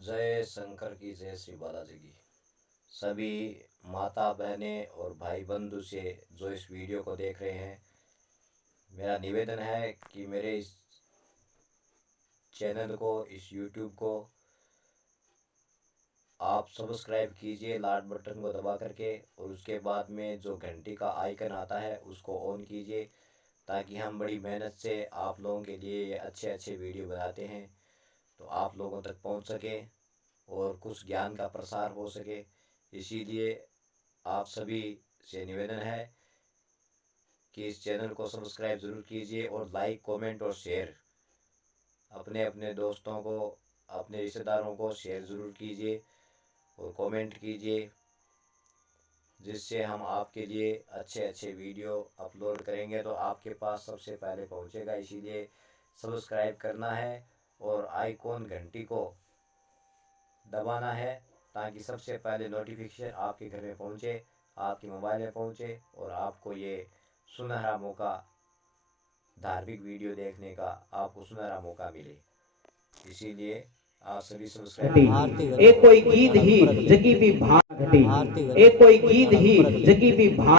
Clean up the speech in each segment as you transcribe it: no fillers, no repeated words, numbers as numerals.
जय शंकर की जय श्री बालाजी की। सभी माता बहनें और भाई बंधु से जो इस वीडियो को देख रहे हैं, मेरा निवेदन है कि मेरे इस चैनल को, इस यूट्यूब को आप सब्सक्राइब कीजिए लाल बटन को दबा करके, और उसके बाद में जो घंटी का आइकन आता है उसको ऑन कीजिए, ताकि हम बड़ी मेहनत से आप लोगों के लिए ये अच्छे अच्छे वीडियो बनाते हैं तो आप लोगों तक पहुंच सके और कुछ ज्ञान का प्रसार हो सके। इसीलिए आप सभी से निवेदन है कि इस चैनल को सब्सक्राइब ज़रूर कीजिए और लाइक, कमेंट और शेयर अपने अपने दोस्तों को, अपने रिश्तेदारों को शेयर ज़रूर कीजिए और कमेंट कीजिए, जिससे हम आपके लिए अच्छे अच्छे वीडियो अपलोड करेंगे तो आपके पास सबसे पहले पहुंचेगा। इसीलिए सब्सक्राइब करना है और आइकॉन घंटी को दबाना है, ताकि सबसे पहले नोटिफिकेशन आपके घर में पहुंचे, आपके मोबाइल में पहुंचे और आपको ये सुनहरा मौका, धार्मिक वीडियो देखने का आपको सुनहरा मौका मिले। इसीलिए आप सभी सब्सक्राइब। एक कोई गीत ही जगी भी भाग घटी, एक कोई गीत ही जगी भी भाग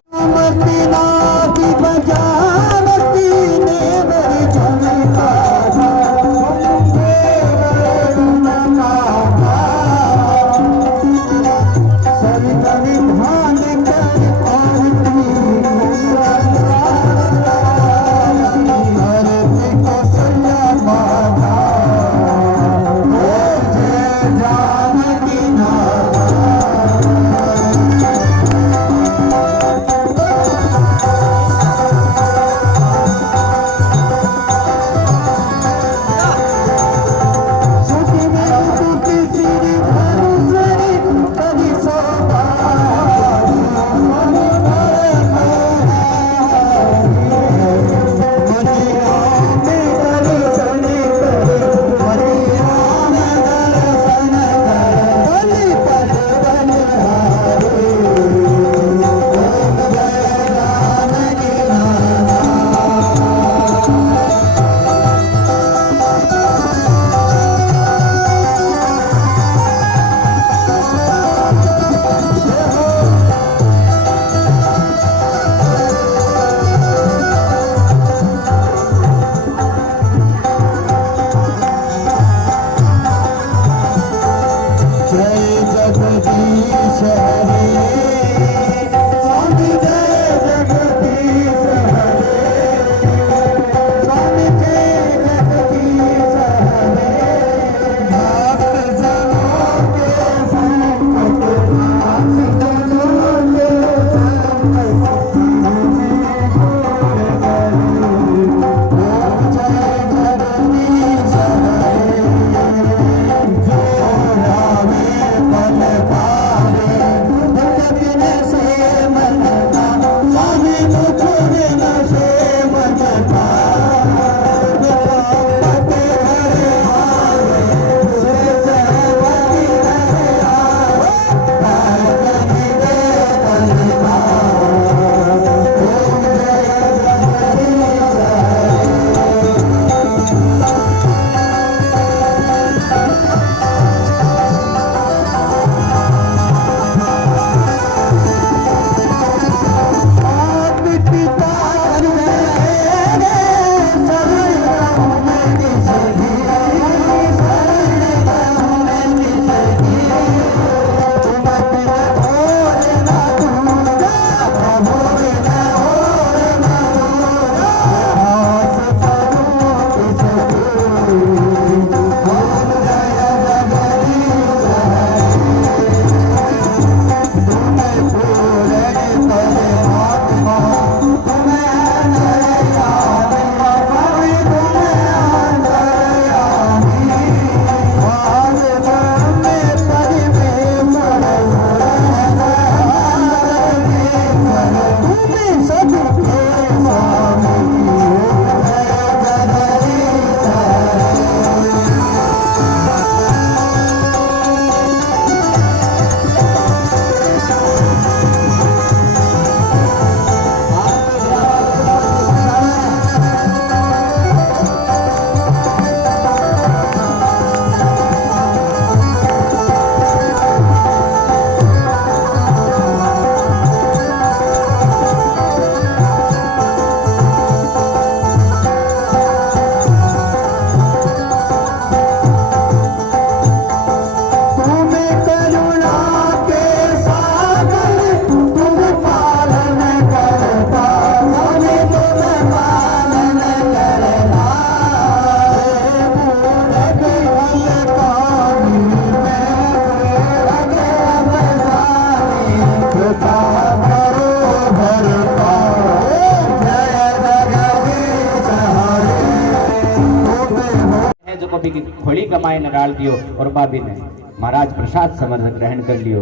मोदी की खोली कमाई न डाल दियो और बाबी ने महाराज प्रसाद समर्थ ग्रहण कर लियो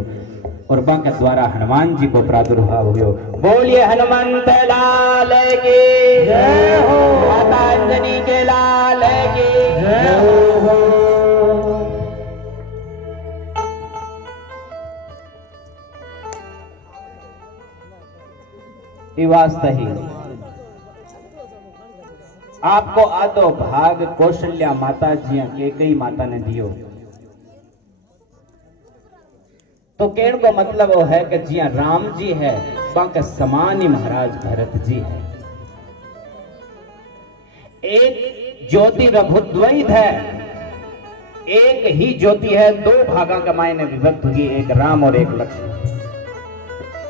और बा के द्वारा हनुमान जी को प्रादुर्भाव हुयो। बोलिए हनुमंत लाल की जय हो, माता अंजनी के लाल की जय हो। वास्तही आपको आदो भाग कौशल्या माता जी के कई माता ने दियो तो कहने को मतलब वो है कि जिया राम जी है बाके समान ही महाराज भरत जी है। एक ज्योति रघुद्वैत है, एक ही ज्योति है, दो भागा का मायने विभक्त हुई, एक राम और एक लक्ष्मण।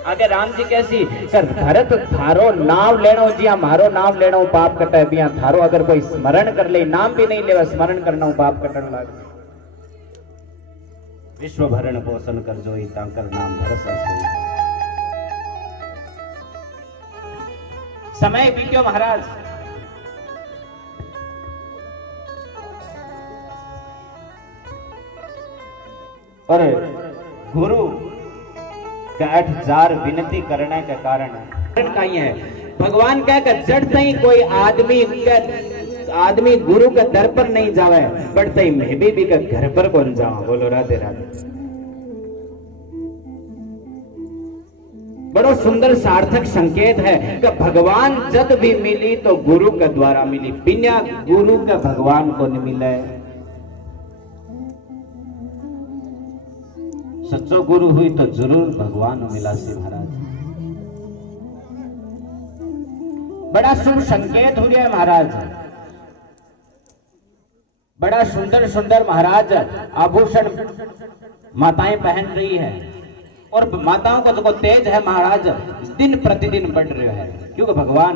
आगे राम जी कैसी सर भरत थारो नाम लेनो जिया मारो नाम लेनो पाप कटे है बिया थारो अगर कोई स्मरण कर ले नाम भी नहीं लेवा स्मरण करना पाप कटन लाग। विश्व भरण पोषण कर जोई तांकर नाम भरत असुई। समय बीत्यो महाराज, और गुरु का 8000 विनती करने के कारण का ये है भगवान कह कर जड़ते ही कोई आदमी गुरु के दर पर नहीं जावे बढ़ते ही मैं भी का घर पर कौन जावा। बोलो राधे राधे। बड़ो सुंदर सार्थक संकेत है कि भगवान जब भी मिली तो गुरु के द्वारा मिली, बिना गुरु के भगवान को नहीं मिले। सच्चो गुरु हुई तो जरूर भगवान मिला से महाराज। बड़ा शुभ संकेत हो गया महाराज, बड़ा सुंदर सुंदर महाराज आभूषण माताएं पहन रही है और माताओं को जो तेज है महाराज दिन प्रतिदिन बढ़ रहा है क्योंकि भगवान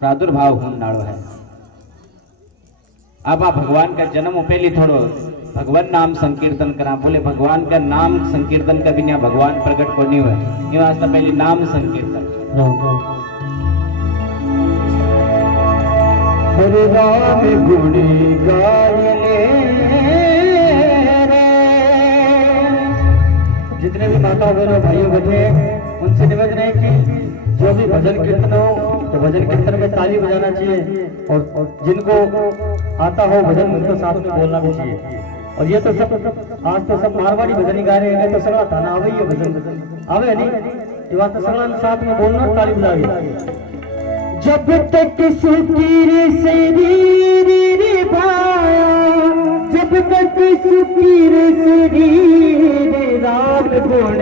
प्रादुर्भाव होने नालो है। अब आप भगवान का जन्म पहले थोड़ो भगवान नाम संकीर्तन करा। बोले भगवान का नाम संकीर्तन का बिना भगवान प्रकट को नहीं हुआ, ये आज तो पहले नाम संकीर्तन। हरे राम गुणी गायने जितने भी माता बहनों भाइयों बैठे उनसे निवेदन है कि जो भी भजन कीर्तन हो तो भजन कीर्तन में ताली बजाना चाहिए और जिनको आता हो भजन उनको साथ में बोलना भी चाहिए। और ये तो सब आज तो सब मारवाड़ी भजन ही गा रहे हैं तो सगला थाना आवे ही भजन आवे नहीं ये बात तो सगला साथ में बोलना और ताली बजावी। जब तक सुकीर से री भाया जब तक सुकीर से री राम गुण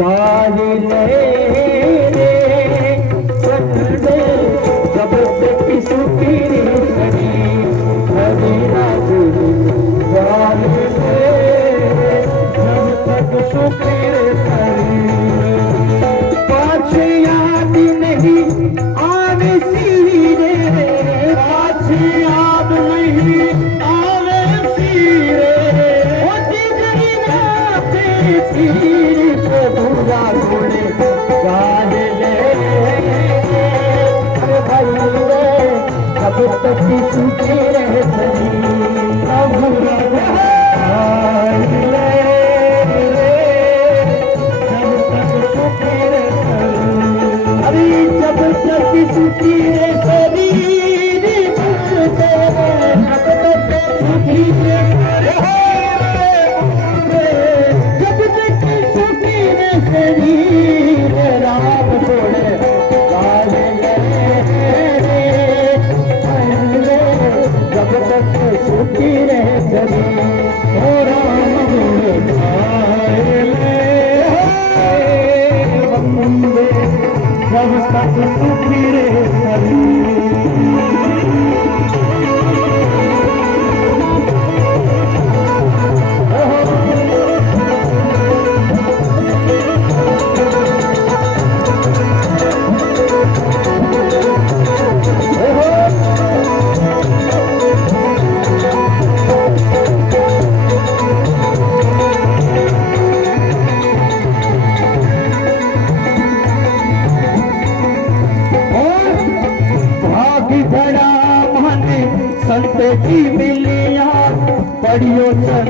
गाए ले जब तक सुकीर से हरि राम गाए ले जब तक सुकीर पाछ याद नहीं आवे सीरे पाछ याद नहीं आवे सीरे ओ जिगरी राते तीर को दूरा गुणे गाने ले अरे भाई रे जब तक सुखी रहे सही अबूरा गाने ले जब तक सुखी रहे अरे जब तक सुखी शरीर जब तक सुखी जब तक सुखी शरीर राम छोड़े गाने जब तक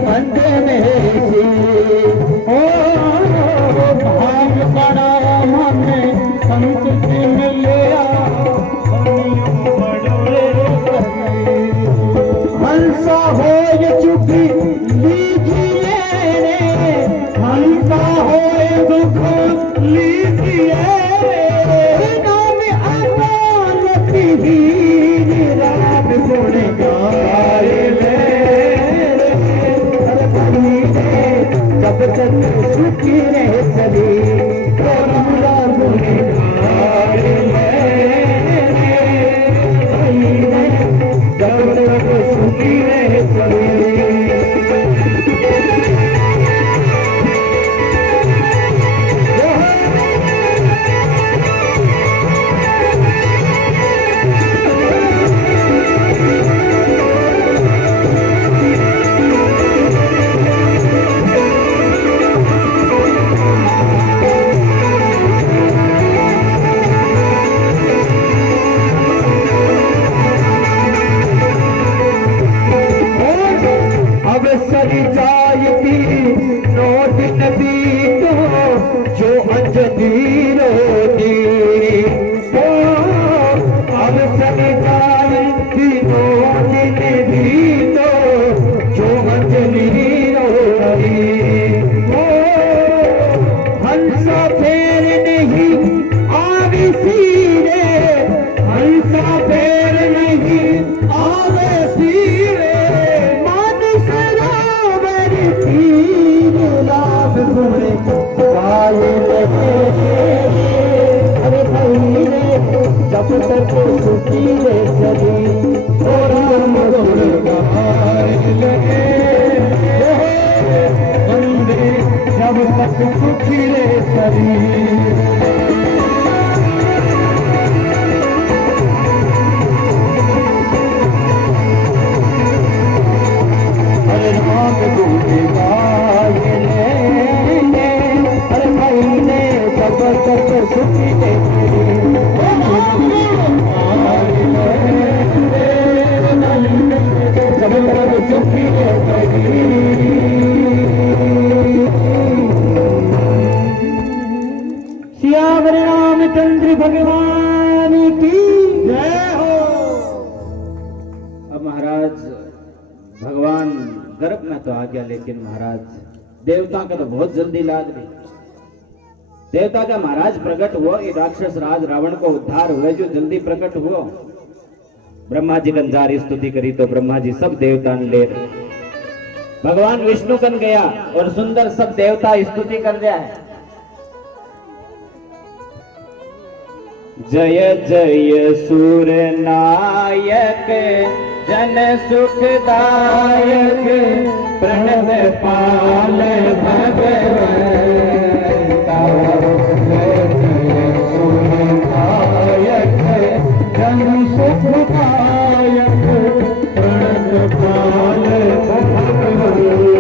कंधे में सी ओ भाग बड़ा हमने संत से मिलिया हंसा हो ये चुकी लीजिए हंसा हो ये दुख लीजिए नाम अदालत ही राम गुण गाए जब तक सुखी रहे चली राम गुण गाए जब तक सुखी रहे चली सरी जायती नोट नदी तो जो अंजनी रोती अब सरी जायती नोट नदी तो जो अंजनी रोती हंसा फेर नहीं आवे सीरे हंसा फेर नहीं आवे सीरे अरे भाई जब तक सुखी रे चली राम गुण गाए बंदे जब तक सुखी रे चली अरे राम गुण गाए अरे भाई ने जब तक सुखी रे जब तक सुखी रे सियावर रामचंद्र भगवान की जय हो। अब महाराज भगवान गर्भ में तो आ गया लेकिन महाराज देवता का तो बहुत जल्दी लाग रही देवता का महाराज प्रकट हुआ ये राक्षस राज रावण को उद्धार हुए जो जल्दी प्रकट हुआ ब्रह्मा जी कंजारी स्तुति करी तो ब्रह्मा जी सब देवता ने ले रहे भगवान विष्णु कन गया और सुंदर सब देवता स्तुति कर दिया है जय जय सूर नायक जन सुखदायक प्रणव पाल भगवंता जन सुखदायक प्रणव पाल भगवंता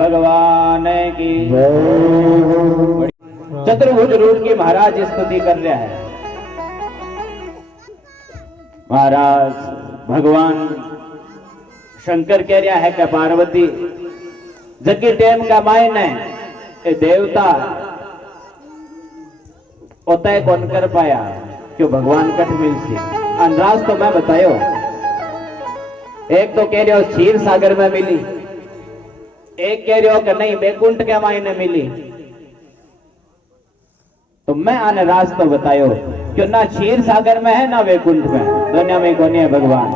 भगवान की। चतुर्भुज रूप की महाराज स्तुति कर रहा है। महाराज भगवान शंकर कह रहा है कि पार्वती जगी टेम का मायने ए देवता उतय कौन कर पाया क्यों भगवान कठ मिल सी अंदाज तो मैं बतायो। एक तो कह रहे हो क्षीर सागर में मिली, एक कह रहे हो कि नहीं बैकुंठ के मायने मिली। तो मैं आने राज तो बतायो क्यों ना क्षीर सागर में है ना वैकुंठ में, दुनिया में कौन है भगवान।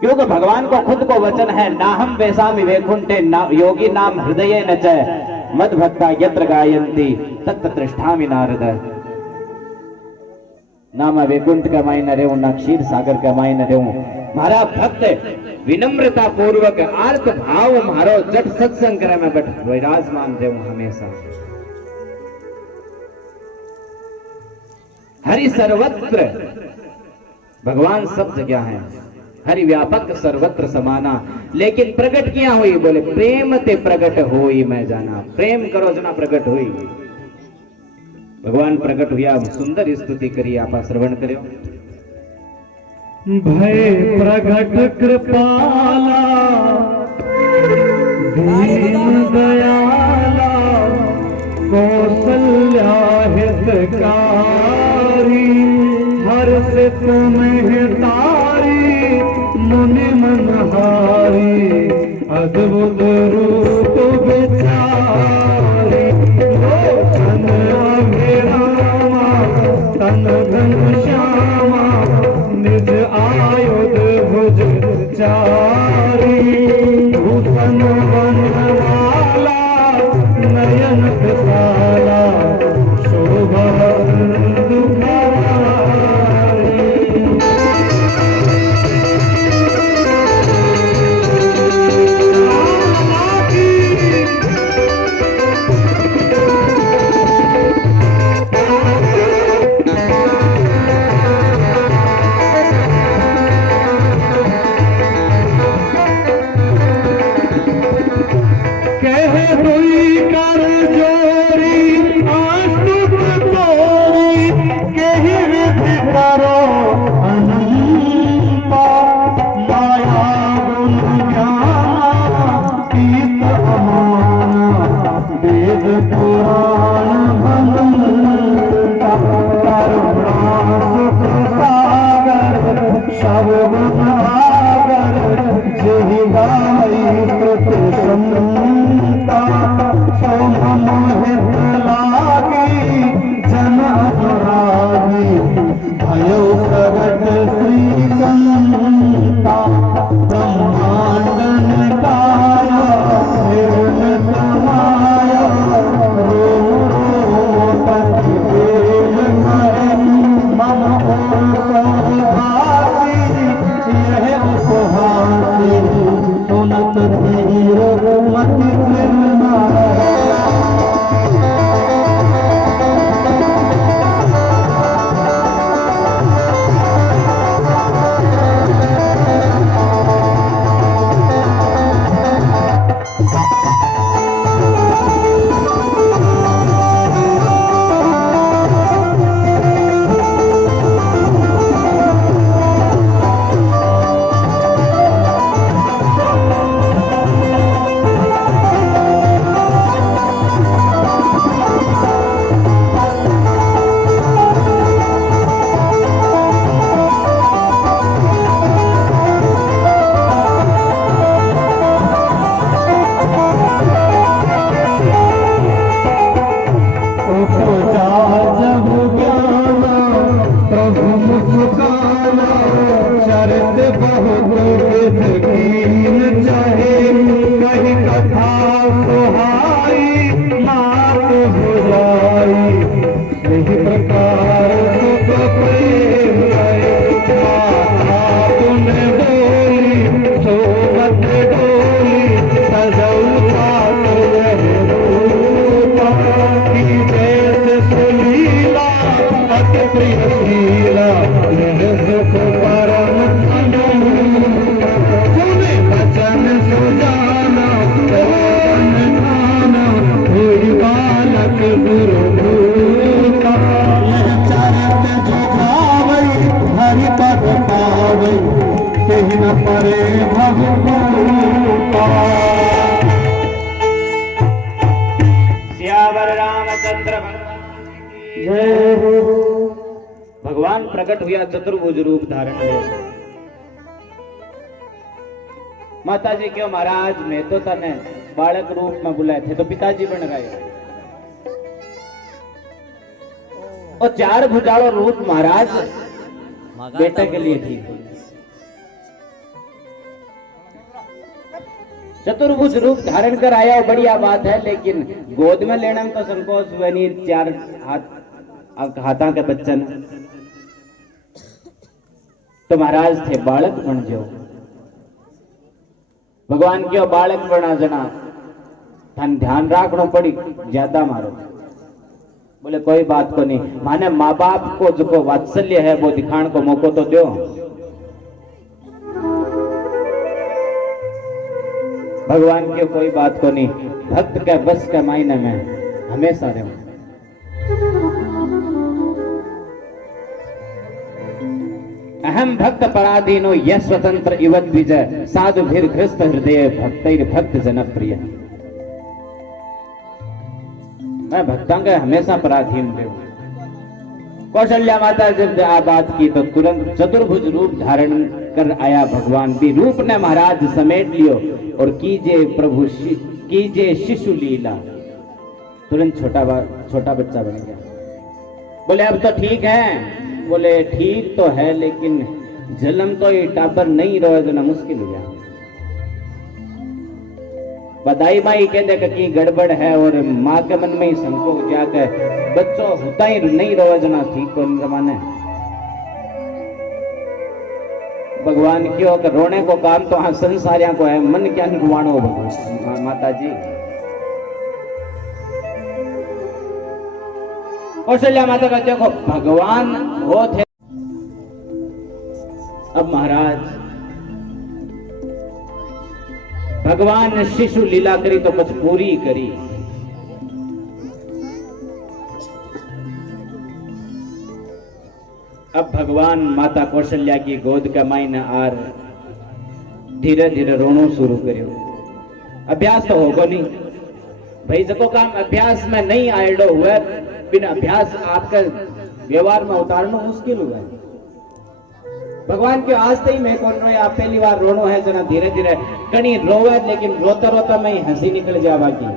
क्योंकि भगवान को खुद को वचन है ना हम वैसामी वैकुंठे ना योगी नाम हृदय नचय मद भक्ता यत्र गायंती तत्र तिष्ठामि नारद। ना मैं वैकुंठ का मायने रहूं ना क्षीर सागर का मायने रहूं। मारा भक्त विनम्रता पूर्वक आर्त भाव मारो जट सत्संग करे में बट विराजमान रहूं हमेशा। हरि सर्वत्र भगवान सब जगह है, हरि व्यापक सर्वत्र समाना। लेकिन प्रकट किया हुई बोले प्रेम ते प्रकट होई मैं जाना। प्रेम करो जना प्रकट हुई भगवान प्रकट हुआ। सुंदर स्तुति करिए आप श्रवण करो। भय प्रगट कृपाला दीन दयाला कौशल्या हितकारी हर्ष तुम्हें तारी मुनि मनहारी अद्भुत रूप विचारी लोचन अभिरामा तन घन श्यामा निज आयुध भुज चारी भूषण बनवाला नयन विशाला शोभा Om गुरु का चरण जो गावई हरि पद पावई कहीं न परे भगवान का। सियावर रामचंद्र जय हो। भगवान प्रकट हुआ चतुर्भुज रूप धारण ले। माता जी क्यों महाराज मैं तो तने बालक रूप में बुलाए थे तो पिताजी बन गए। और चार भुजाओं रूप महाराज बेटे के लिए थी। चतुर्भुज रूप धारण कर आया बढ़िया बात है, लेकिन गोद में लेने में तो संकोच हुआ नहीं। चार हाथा के बच्चन तो महाराज थे बालक बन जाओ। भगवान क्यों बालक बना जना थान ध्यान रखना पड़ी ज्यादा मारो। बोले कोई बात को नहीं, माने माँ बाप को जो वात्सल्य है वो दिखाने को मौको तो दो। भगवान के कोई बात को नहीं, भक्त के बस के मायने में हमेशा रहो। अहम भक्त पराधीनो यह स्वतंत्र इवत विजय साधु भीर ख्रिस्त हृदय भक्त भक्त जनप्रिय। मैं भक्तों के हमेशा पराधीन रहूं। कौशल्या माता जब आ बात की तो तुरंत चतुर्भुज रूप धारण कर आया भगवान भी। रूप ने महाराज समेट लियो और कीजिए प्रभु कीजिए शिशु लीला। तुरंत छोटा बच्चा बन गया। बोले अब तो ठीक है। बोले ठीक तो है, लेकिन जन्म तो ये टाबर नहीं रहे तो ना मुश्किल हो गया। बधाई माई कहते कि गड़बड़ है और माँ के मन में ही संकोच जाकर बच्चों होता ही नहीं रहे जना ठीक कौन जमाने। भगवान क्यों कर रोने को काम तो हाँ संसारिया को है, मन क्या निगवाणो भगवान माता जी। कौशल्या माता का देखो भगवान वो थे। अब महाराज भगवान शिशु लीला करी तो कुछ पूरी करी। अब भगवान माता कौशल्या की गोद का मायने आर धीरे धीरे रोनो शुरू करियो। अभ्यास तो होगा नहीं भाई, जको काम अभ्यास में नहीं आयडो हुआ बिना अभ्यास आपका व्यवहार में उतारना मुश्किल हुआ है। भगवान के आज तक मैं कौन रो आप पहली बार रोनो है जना धीरे धीरे कहीं रोवे, लेकिन रोता रोता मैं हंसी निकल जावा की।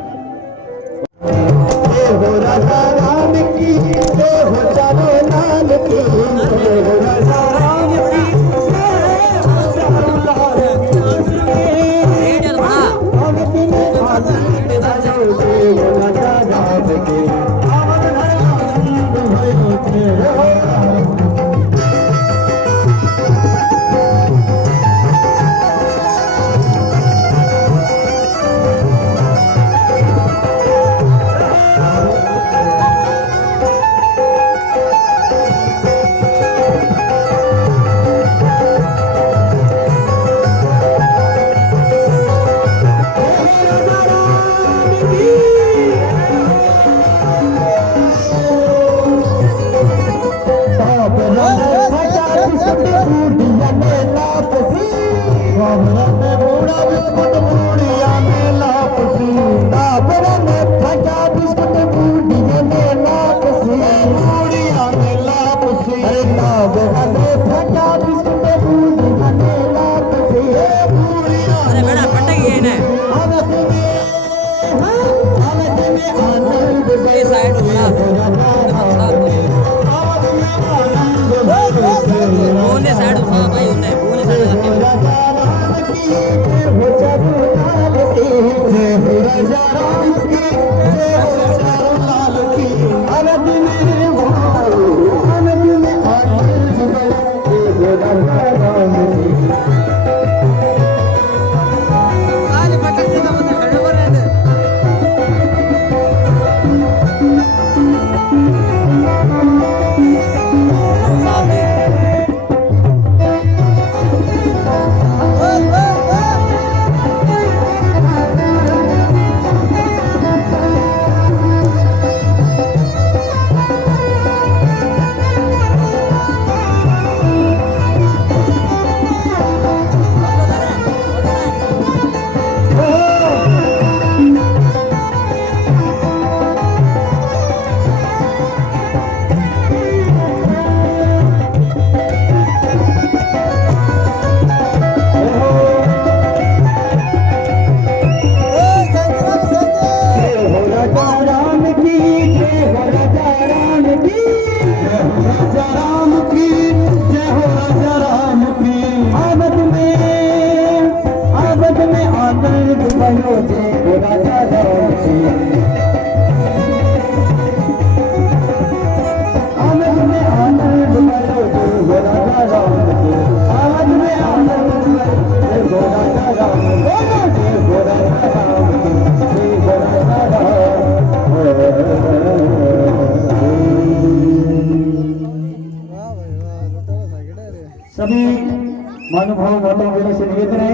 महानुभाव माताओं बहनों से निवेदन है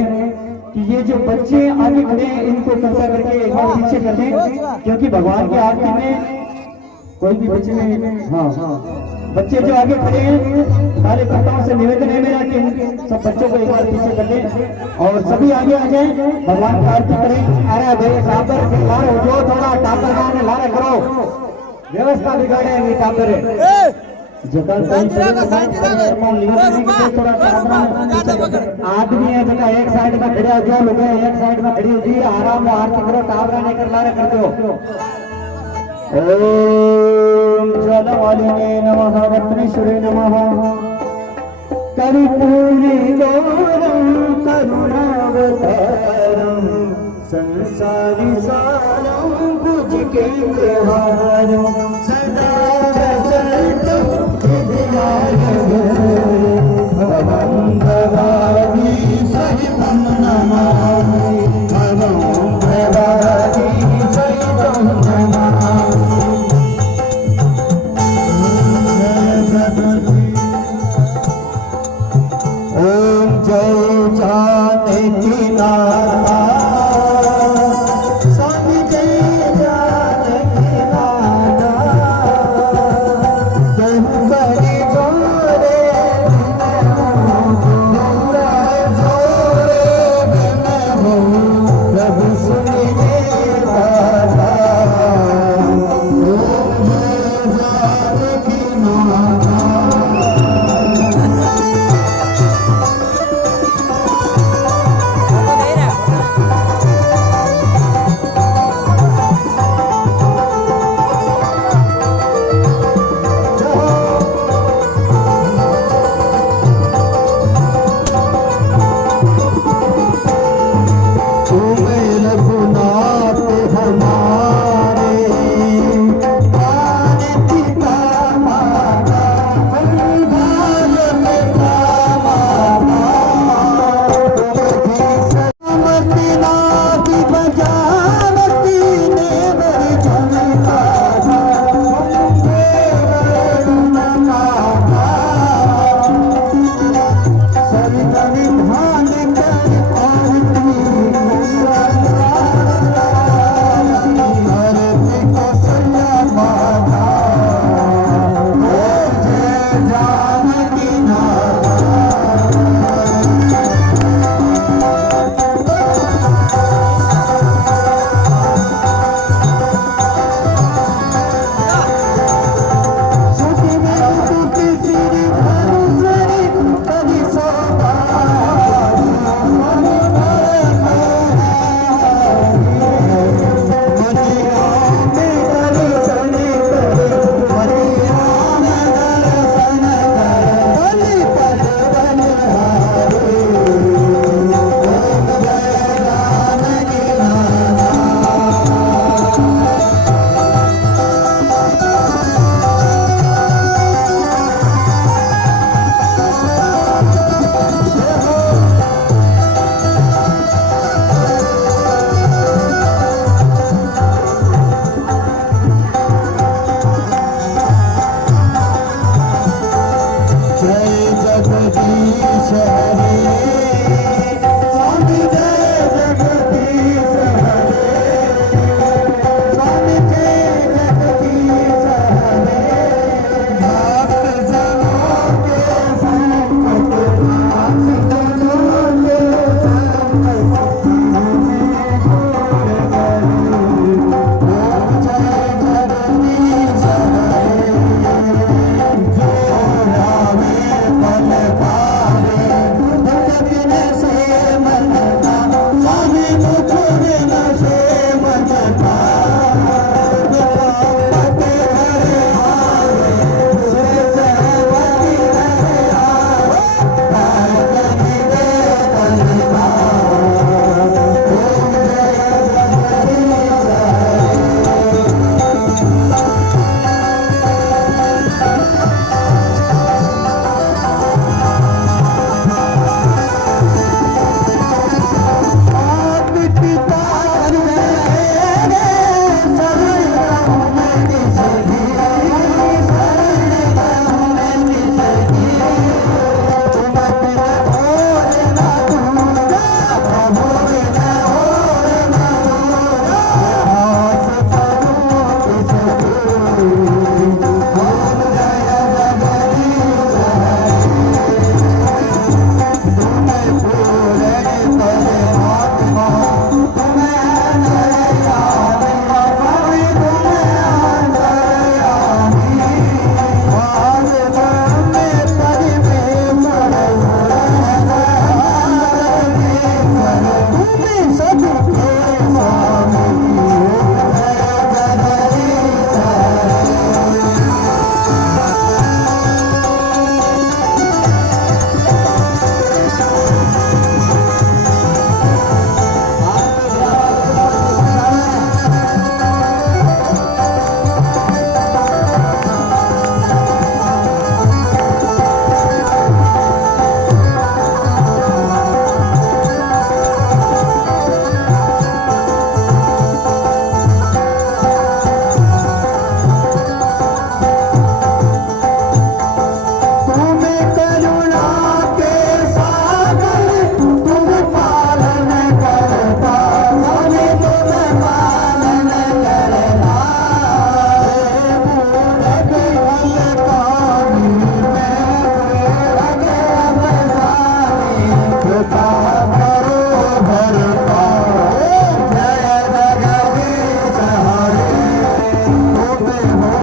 कि ये जो बच्चे आगे खड़े हैं इनको कृपया करके एक बार पीछे कर दें, क्योंकि भगवान की आरती में कोई भी बच्चे में बच्चे जो आगे खड़े हैं कार्यकर्ताओं से निवेदन है मेरा कि सब बच्चों को एक बार पीछे कर दें और सभी आगे आ जाएं, भगवान की आरती करें। अरे भाई टापर लारे हो जो थोड़ा टापर गाने लारे करो, व्यवस्था बिगाड़े नहीं टापर आदमी है जगह एक साइड में खड़े हो जो लोग एक साइड में खड़ी होगी, आराम आरती करो, टावरा नहीं कर लारे कर दो। ओम जलवालिने नमः रत्नेश्वरे नमः कर्पूरी गौरम करुणावतारम संसारी सारम भुज के हारम